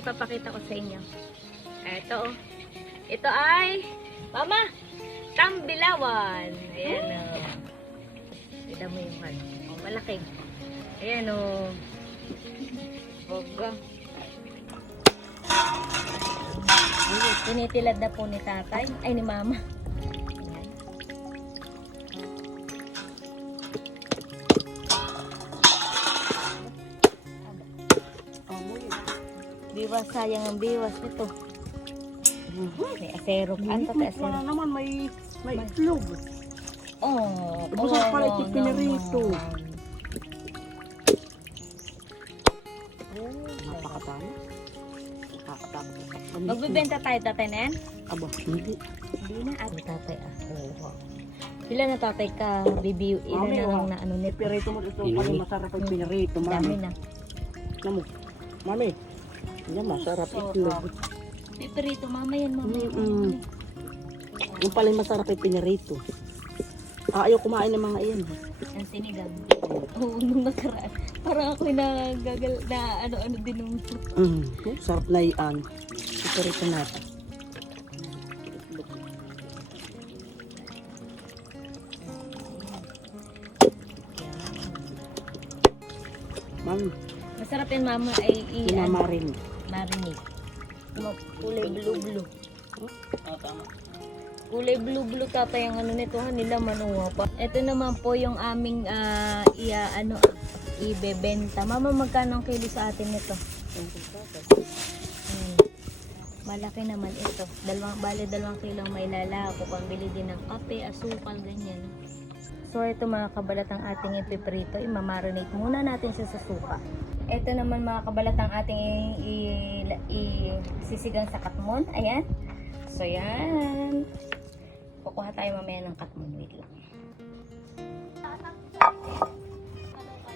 huli ni tatay ay papakita ko sa inyo. Ito. oh. Ito ay, mama, tambilawan. Ayan o. Kita mo yung ano. Oh, malaki. Ayan o. Ay, tinitilad na po ni tatay. Ay, ni mama. Biwas, sayang ang biwas nito. May asero. Ano to, asero? Wala naman, may, may itlog. Oh, Busog pala ito, oo pinirito. naman. Napakatama. Nakakatama. Magbibenta tayo tatay na yan? Aba, hindi. Hindi na. At tatay ako. Ilan na tatay ka? Bibiw. Ilan Mami, na lang oh. na ano nito? Pirito mo ito, pala masarap ang pinirito, Dami mami. na. Namo. Mami. Yan, masarap itlog. Piperito, mama yan, mama yan. Mm-mm. Yung pala yung masarap yung pinirito. Ah, ayaw kumain ng mga iyan. Ang sinigang. Oo, nung nakaraan. Parang ako na gagal na ano-ano din nung Mm. Oh, sarap na iyan. Pinirito natin. Mami, Masarap yan, mama. Ay, i, kinamarin. marinate. Kulay blue-blue. Kulay blue-blue tatay ang ano nito ha nila manuwa pa. Ito naman po yung aming ah, iya ano ibebenta. Mama magkano ang kilo sa atin nito? Hmm. Malaki naman ito. Dalawang bale dalawang kilo may lalako pambili din ng kape, asukal ganyan. So ito mga kabalat ang ating ipiprito, imamarinate muna natin siya sa suka. Ito naman mga kabalat ang ating i- i- i- sisigang sa katmon. Ayan. So yan. Kukuha tayo mamaya ng katmon. Wait lang.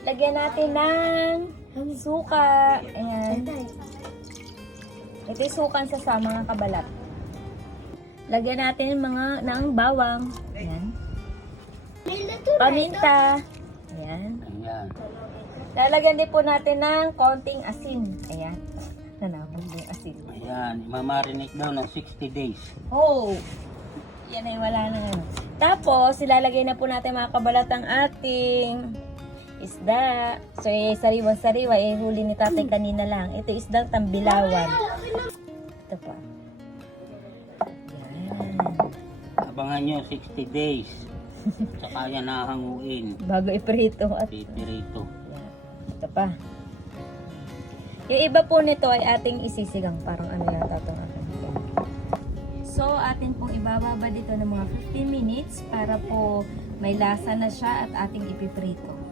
Lagyan natin ng suka. Ayan. Ito yung sukan sa sa mga kabalat. Lagyan natin mga ng bawang. Ayan. Paminta. Ayan. Lalagyan din po natin ng konting asin. Ayan. Nanabog yung asin. Ayan, mamarinate daw ng 60 days. Oh! Yan ay wala na ano. Tapos, ilalagay na po natin mga kabalat ang ating isda. So, eh, sariwan-sariwa. Eh, huli ni tatay kanina lang. Ito isdang tambilawan. Ito pa. Yan. Abangan nyo, 60 days. Saka yan nahanguin. Bago iprito at Pipirito. Ito pa. Yung iba po nito ay ating isisigang. Parang ano yata ito nga. So, atin pong ibababa dito ng mga 15 minutes para po may lasa na siya at ating ipiprito.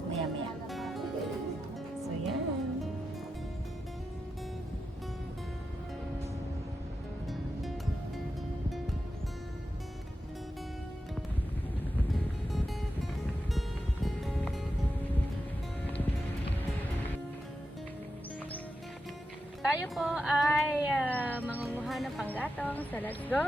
Tayo po ay uh, mangunguha ng panggatong. So, let's go!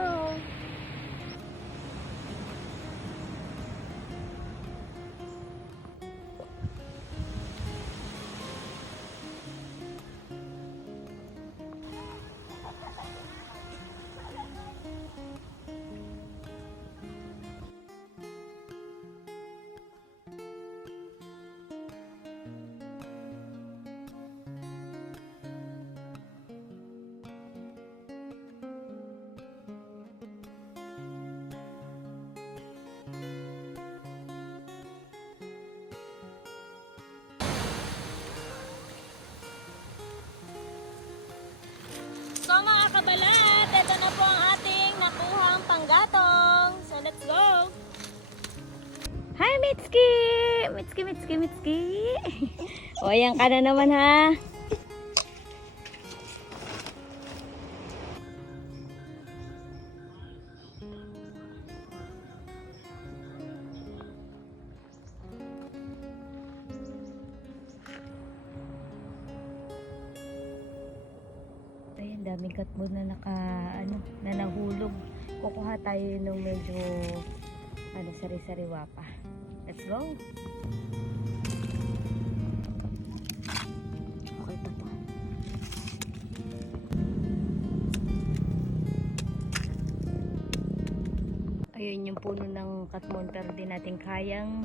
Mitski! Mitski, Mitski, Mitski! o ayan ka na naman ha. Ayan, daming katmon na naka, ano, na nahulog. Kukuha tayo ng medyo, ano, sari-sariwa pa. Let's go. Okay. Ayun yung puno ng katmon pero di natin kayang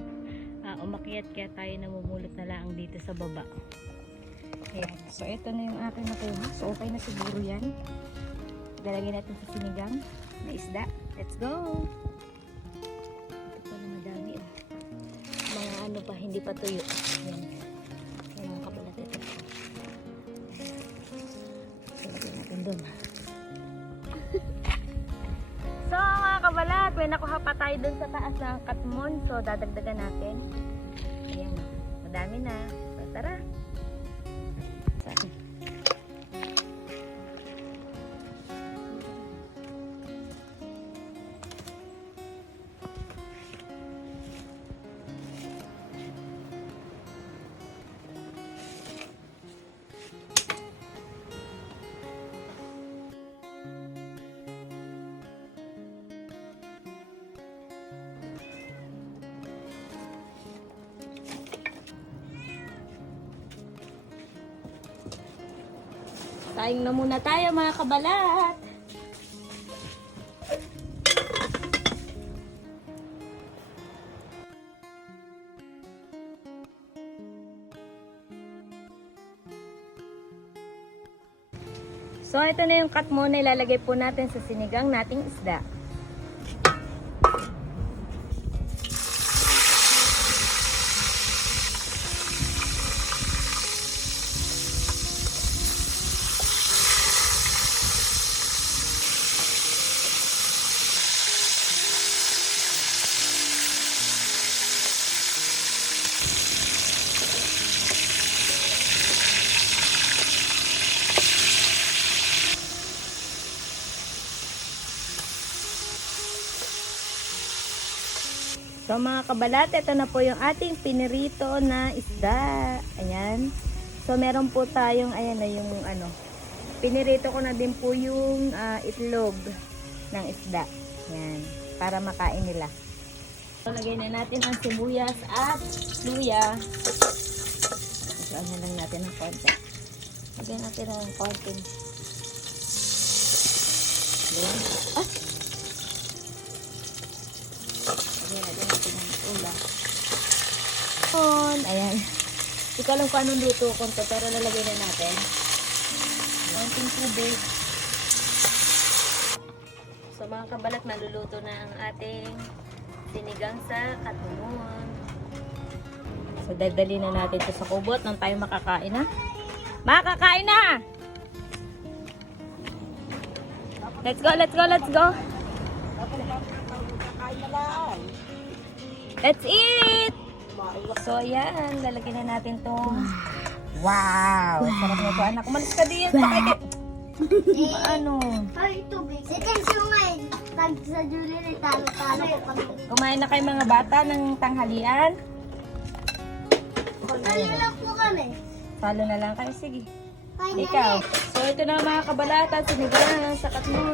uh, umakyat kaya tayo namumulot na lang dito sa baba. Ayan. So, ito na yung akin nakuha. So, okay na siguro yan. Dalagyan natin sa sinigang na isda. Let's go! Ano pa, hindi pa tuyo. Ayan. Ayan mga kapalat ito. Lalagyan natin doon. So mga kabalat, may nakuha pa tayo dun sa taas ng katmon. So dadagdagan natin. Ayan, madami na. So tara. Saan? Tayong na muna tayo mga kabalat. So ito na yung cut mo na ilalagay po natin sa sinigang nating isda. So mga kabalat, ito na po yung ating pinirito na isda. Ayan. So meron po tayong, ayan na yung ano, pinirito ko na din po yung ah, itlog ng isda. Ayan. Para makain nila. So lagay na natin ang sibuyas at luya. So ano lang natin ng konti. Lagyan natin ng konti. Ayan. Ah! On, ayan. Hindi ko alam kung anong luto ko to, pero lalagay na natin. Konting tubig. So mga kabalat, naluluto na ang ating sinigang sa katungon. So dadali na natin ito sa kubot nang tayo makakain na. Makakain na! Let's go, let's go, let's go! Let's eat! So, ayan. Lalagyan na natin to. Wow! Sarap na to. Anak, umalis ka din. Sakay Ano? Ay, tubig. Si Tensyo ngayon, pag sa Julie, talo-talo ko kami. Kumain na kayo mga bata ng tanghalian? Talo lang po kami. Talo na lang kayo. Sige. Ikaw. So, ito na mga kabalata. Sinigang sa katmon.